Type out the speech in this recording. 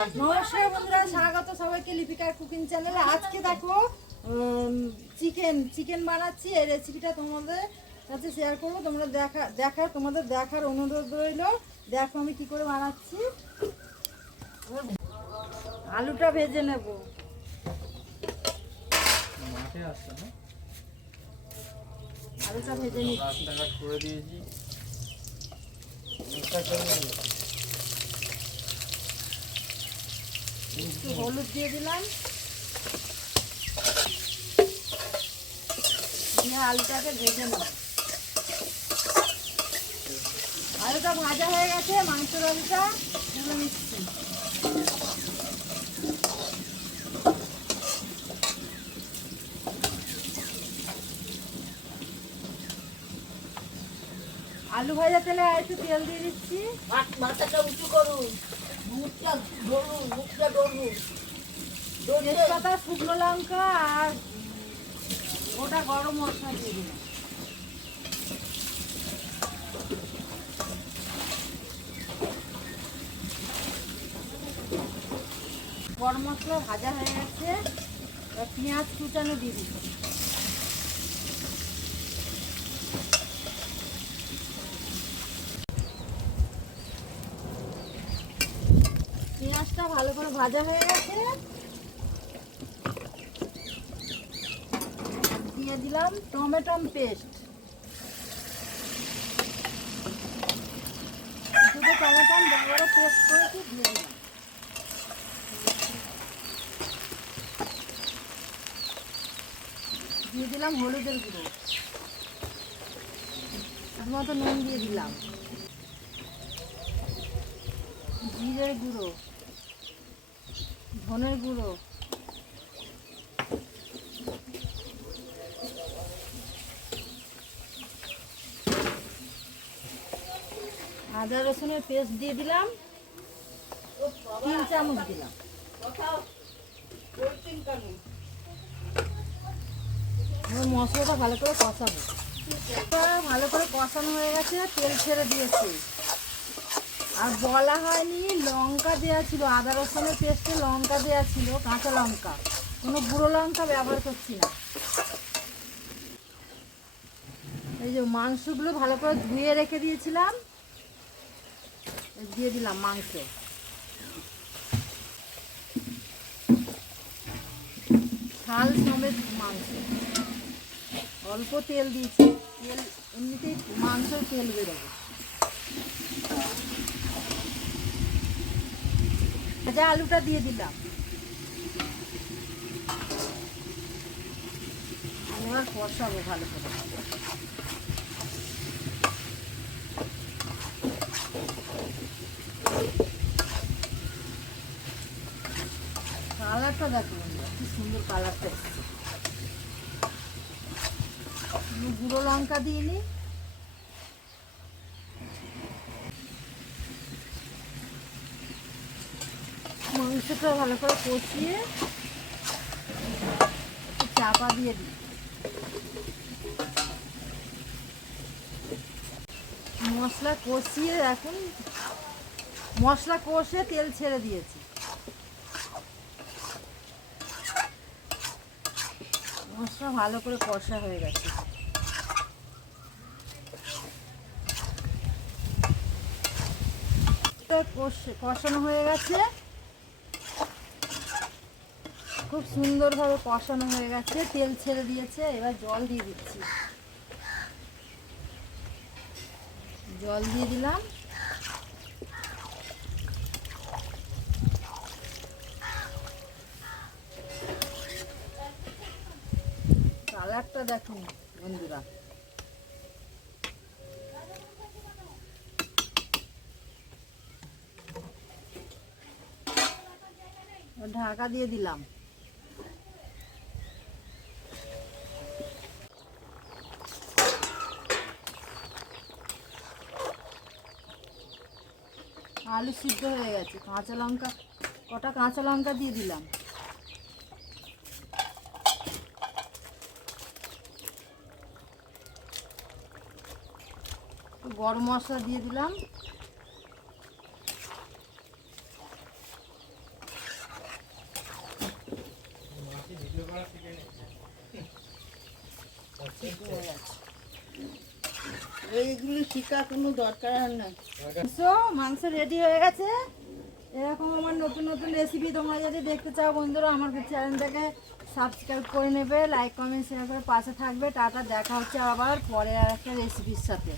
নমস্কার বন্ধুরা, স্বাগত সবাইকে লিপিকার কুকিং চ্যানেলে। আজকে দেখো চিকেন বানাচ্ছি। এই রেসিপিটা তোমাদের কাছে শেয়ার করবো। তোমরা তোমাদের দেখার অনুরোধ রইল। দেখো আমি কি করে বানাচ্ছি। আলুটা ভেজে নেব। আলুটা ভেজে নিচ্ছি। একটু হলুদ দিয়ে দিলাম, দিয়ে আলুটাকে ভেজে নেব। আলুটা ভাজা হয়ে গেছে, মাংসের আলুটা তুলে নিচ্ছি। আলু ভাজা তেলে আর একটু তেল দিয়ে দিচ্ছি। মাথাটা উঁচু করুন, মুখটা ধরুন, মুখটা ধরুন। তেজপাতা, শুকনো লঙ্কা আর গোটা গরম মশলা দিয়ে দিলাম। গরম মশলা ভাজা হয়ে গেছে, পেঁয়াজ কুচানো দিয়ে দিচ্ছি। পেঁয়াজটা ভালো করে ভাজা হয়ে গেছে, দিয়ে দিলাম টমেটো পেস্ট। দুটো টমেটো বড় পেস্ট করেছি দিয়ে দিলাম। দিয়ে দিলাম হলুদের গুঁড়ো, মতো নুন দিয়ে দিলাম, জিরের গুঁড়ো, ধনের গুঁড়ো, আদা রসুনের পেস্ট দিয়ে দিলাম, 3 চামচ দিলাম। মশলাটা ভালো করে কষাবো। ভালো করে কষানো হয়ে গেছে, তেল ছেড়ে দিয়েছে। আর বলা হয়নি, লঙ্কা দেওয়া ছিল, আদা রসুনের পেস্টে লঙ্কা দেওয়া ছিল, কাঁচা লঙ্কা, কোনো গুঁড়ো লঙ্কা ব্যবহার করছি না। এই যে মাংসগুলো ভালো করে ধুয়ে রেখে দিয়েছিলাম, দিয়ে দিলাম মাংস। ছাল সমেত মাংস, অল্প তেল দিয়েছি, তেল এমনিতেই মাংসের তেল বেরোবে। ভাজা আলুটা দিয়ে দিলাম, এবার কষাবো ভালো করে। কালারটা দেখো, কি সুন্দর কালারটা এসেছে। গুঁড়ো লঙ্কা দিইনি, মাংসটা ভালো করে কষিয়ে চাপা দিয়ে দিই। মশলা কষিয়ে, এখন মশলা কষে তেল ছেড়ে দিয়েছি। মশলা ভালো করে কষা হয়ে গেছে। কষানো হয়ে গেছে, খুব সুন্দরভাবে কষানো হয়ে গেছে, তেল ছেড়ে দিয়েছে। এবার জল দিয়ে দিচ্ছি, জল দিয়ে দিলাম। কালারটা দেখুন বন্ধুরা, ঢাকা দিয়ে দিলাম। আলু সিদ্ধ হয়ে গেছে, কাঁচা লঙ্কা, কটা কাঁচা লঙ্কা দিয়ে দিলাম। গরম মশলা দিয়ে দিলাম, হয়ে গেছে। এইগুলো শিখা কোনো দরকার আর নাই। মাংস রেডি হয়ে গেছে। এরকম আমার নতুন নতুন রেসিপি তোমরা যদি দেখতে চাও বন্ধুরা, আমার চ্যানেলটাকে সাবস্ক্রাইব করে নেবে, লাইক কমেন্ট শেয়ার করে পাশে থাকবে। টাটা, দেখা হচ্ছে আবার পরে আর একটা রেসিপির সাথে।